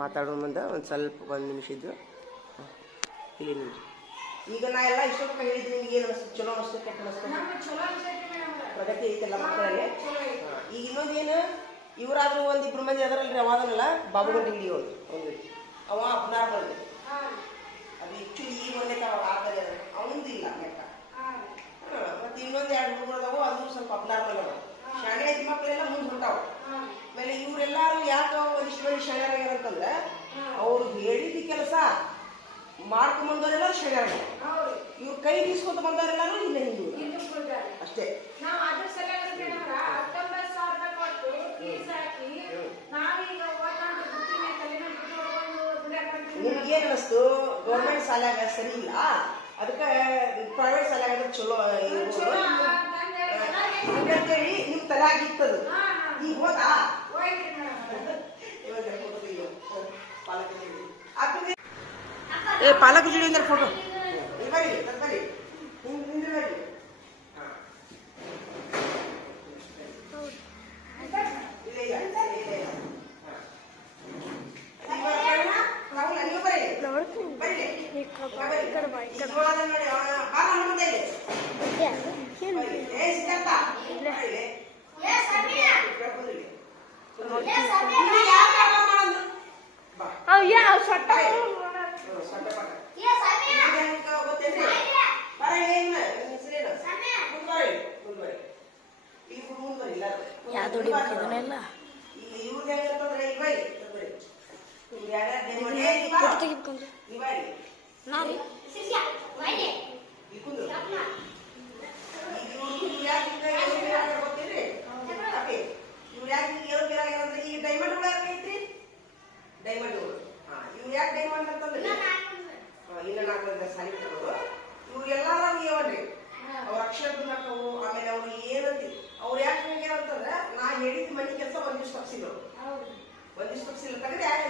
ಮಾತಾಡೋ ಮುಂದೆ ಒಂದು ಸ್ವಲ್ಪ 1 ನಿಮಿಷ ಇದ್ದು ಇಲ್ಲಿ ನಿಮಿಷ. ಈಗ ನಾ ಎಲ್ಲ ಇಷ್ಟೊತ್ತ ಹೇಳಿದ್ರೆ ನಿಮ್ಗೆ ಏನು ಅನಿಸ್ತು? ಚಲೋ ಅನಿಸ್ತು, ಕೆಟ್ಟ ಅನಿಸ್ತು? ಪ್ರಗತಿ ಐತೆಲ್ಲ ಮಕ್ಕಳಲ್ಲಿ. ಈಗ ಇನ್ನೊಂದೇನು, ಇವರಾದ್ರೂ ಒಂದಿಬ್ರು ಮಂದಿ ಅದರಲ್ಲಿ ಅವಾಗನಲ್ಲ ಬಾಬುಗಂಡಿ ಹಿಡಿಯೋದು ಒಂದು ಅವ ಅಪ್ನಾರ್ ಬಂದು ಅದು ಆ್ಯಕ್ಚುಲಿ ಈ ಒಂದೇ ಆದರೆ ಅವನದು ಇಲ್ಲ ಕೆಟ್ಟ. ಮತ್ತು ಇನ್ನೊಂದು 2 ಹುಡುಗರು ಅದಾವು, ಅದು ಸ್ವಲ್ಪ ಅಪ್ನಾರ್ಮಲ್ ಅದಾವ. ಶಾಣೆ ಐತಿ ಮಕ್ಕಳೆಲ್ಲ ಮುಂದೆ ಹೊಂಟಾವ. ಆಮೇಲೆ ಇವರೆಲ್ಲರೂ ಯಾಕೆ ಒಂದಿಷ್ಟು ಮಂದಿ ಶಾಣ್ಯಾರ ಅಂತಂದ್ರೆ ಅವ್ರು ಹೇಳಿದ ಕೆಲಸ ಮಾಡ್ಕೊಂಡ್ ಬಂದವರೆಲ್ಲ ಶಾಣ್ಯಾರ. ಇವ್ರು ಕೈ ಬೀಸ್ಕೊಂತ ಬಂದವರೆಲ್ಲರೂ ಇಲ್ಲ ಹಿಂದೂ ಅಷ್ಟೇ. ನಿಮ್ಗೇನು ಅನಿಸ್ತು? ಗೌರ್ಮೆಂಟ್ ಶಾಲ್ಯಾಗ ಸರಿ ಇಲ್ಲ, ಅದಕ್ಕೆ ಪ್ರೈವೇಟ್ ಶಾಲ್ಯಾಗ ಚಲೋ ಅಂತೇಳಿ ನಿಮ್ ತಲೆಯಾಗಿತ್ತದು. ಈಗ ಹೋದಾ ಪಾಲಕ ಜೋಡಿ ಅಂದ್ರೆ ಫೋಟೋ ಬರೀ ಬರೀ ಬರೀ. ಅವ್ರ ಅಕ್ಷರ ಬಂದಾಕವು. ಆಮೇಲೆ ಅವ್ರು ಏನಂತ ಅವ್ರು ಯಾಕೆ ಅಂತಂದ್ರೆ ನಾ ಹೇಳಿದ ಮನೆ ಕೆಲಸ ಒಂದಿಷ್ಟು ಪಕ್ಷಿಗಳು ಒಂದಿಷ್ಟು ಪಕ್ಷಿ ತೆಗೆದು ಯಾಕೆ